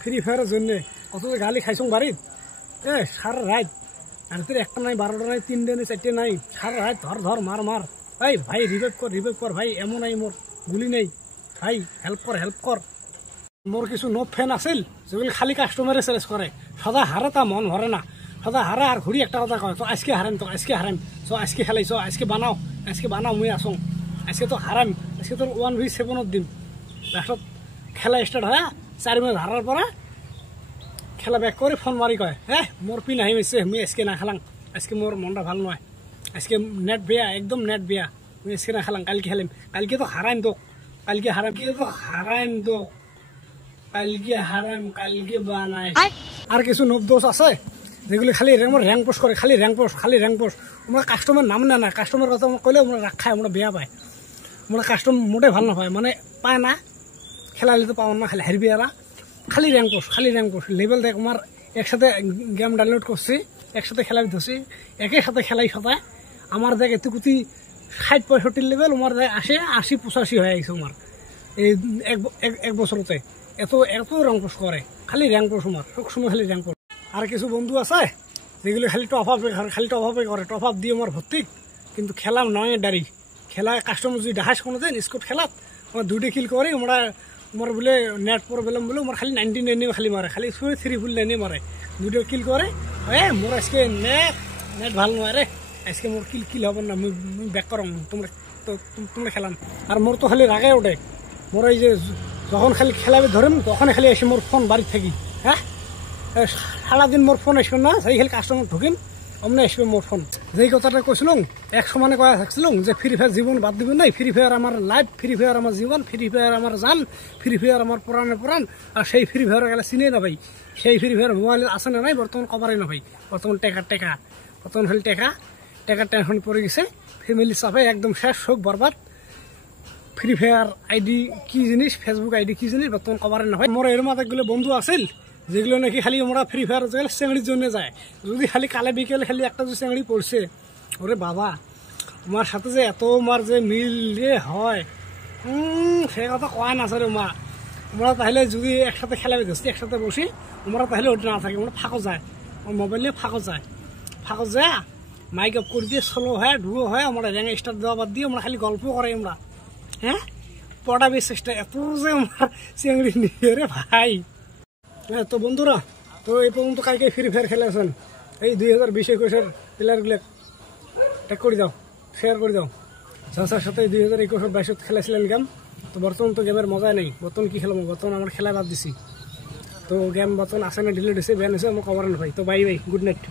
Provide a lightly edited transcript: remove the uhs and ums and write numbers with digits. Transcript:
Free ফায়ারের জন্য কত গালি খাইছো বাড়িত সারা রাত আর তোর একটা নাই 12টা নাই 3টে নাই 4টে নাই সারা রাত ধর ধর মার মার এই ভাই রিভাইভ কর ভাই এমন নাই মোর গুলি নেই ভাই হেল্প কর মোর কিছু নো ফ্যান আছিল যেগুলি খালি কাস্টমারে চেলেঞ্জ করে সদা হারে তা মন ভরে না সদা হারে আর ঘুরি একটা কথা কয় তো আজকে হারাম আজকে খেলাই আজকে বানাও মুই আসং আজকে তো হারাম আজকে তোর 1v7 দিম লাস্টত খেলা স্টার্ট হয় 4 মিনিট হারার পরে খেলা ব্যাক করে ফোন মারি কয় মোর পিন আহি মেছে মুই আজকে না খেলাম আজকে মোর মনটা ভাল নয় আজকে নেট বেয়া একদম নেট বেয়া মুই আজকে না খেলাম কালকে খেলিম কালকে তো হারাম তো কালকে বানাই আর কিছু নব দোষ আছে যেগুলি খালি র্যাঙ্ক পোস্ট করে খালি র্যাঙ্ক পোস্ট আমরা কাস্টমার নাম না কাস্টমার কথা কইলে আমরা রাগ খাই আমরা বেয়া পাই আমরা কাস্টমার মোটে ভাল না পায় মানে পায় না খেলা তো পাও না খালি হারবি এরা খালি র্যাঙ্ক পোস্ট লেভেল দেখ আমার একসাথে গেম ডাউনলোড করছি একসাথে খেলাই ধরছি একই সাথে খেলাই সদায় আমার দেখ এতকুতি 60-65 লেভেল আমার দেখ 80-85 হয়ে গেছে আমার এই এক বছরতে এত র্যাঙ্ক পোস্ট করে খালি র্যাঙ্ক পোস্ট আমার সবসময় খালি র্যাঙ্ক পোস্ট আর কিছু বন্ধু আছে যেগুলো খালি টপ আপে করে টপ আপ দিয়ে আমার ভর্তি কিন্তু খেলাম নয় ডারি খেলা কাস্টমার যদি ডাহাস কোনো দিন স্কোর খেলাত আমার 2টে কিল করে আমার বলে নেট প্রবলেম বলে আমার খালি 99 খালি মারে খালি 3 ফুল লাইনে মারে 2টে কিল করে মোর আজকে নেট ভাল নয় রে আজকে মোর কিল হবে না মুই ব্যাক করম তোমরা খেলাম আর মোর তো খালি রাগে ওঠে মোর এই যে যখন খালি খেলাবে ধরেম তখন খালি এসে মোর ফোন বাড়ি থাকি সারাদিন মোর ফোন আসবে না সেই খালি কাস্টমার ঢুকিম অমনে আসবে মোর ফোন যেই কথাটা কইছিলাম এক সমানে কয়া থাকছিলাম যে ফ্রি ফায়ার জীবন বাদ দিবেন নাই ফ্রি ফায়ার আমার লাইফ ফ্রি ফায়ার আমার জীবন ফ্রি ফায়ার আমার জান ফ্রি ফায়ার আমার প্রাণ আর সেই ফ্রি ফায়ার গেলে চিনে না ভাই সেই ফ্রি ফায়ার মোবাইলে আছে না নাই বর্তমান কভারে না ভাই বর্তমান টেকা বর্তমান খালি টেকার টেনশন পড়ে গেছে ফ্যামিলি চাপে একদম শেষ হোক বরবাদ ফ্রি ফায়ার আইডি কি জিনিস ফেসবুক আইডি কি জিনিস বর্তমান কভারে না ভাই মোর এর মাথাগুলো বন্ধু আছিল যেগুলো নাকি খালি আমরা ফ্রি ফায়ার চেংড়ির জন্য যায় যদি খালি কালে বিকেলে খালি একটা যে চেংড়ি পড়ছে ওরে বাবা আমার সাথে যে এত আমার যে মিল হয় সে কথা কয় না স্যার আমরা তাহলে যদি একসাথে খেলাবে ধরছি একসাথে বসি আমরা তাহলে ওটা না থাকি আমরা ফাঁকো যায় আমার মোবাইল নিয়ে ফাঁকো যায় মাইক আপ করে দিয়ে স্লো হয় ঢুয়ো হয় আমরা র্যাঙ্ক স্টার দেওয়া বাদ দিয়ে আমরা খালি গল্প করে আমরা পড়াবে চেষ্টা এত যে আমার চেংড়ি নিয়ে রে ভাই তো বন্ধুরা তো এই পর্যন্ত কালকে ফ্রি ফায়ার খেলেছেন এই 2020-21 প্লেয়ারগুলো ট্যাগ করে দাও শেয়ার করে দাও যার সাথে 2021-22 খেলেছিলেন গেম তো বর্তমান তো গেমের মজা নেই বর্তমান কি খেলাম বর্তমান আমার খেলা বাদ দিছি তো গেম বর্তমান আসে না ডিলিট হয়েছে ব্যান হয়েছে আমার কভার না ভাই তো বাই গুড নাইট।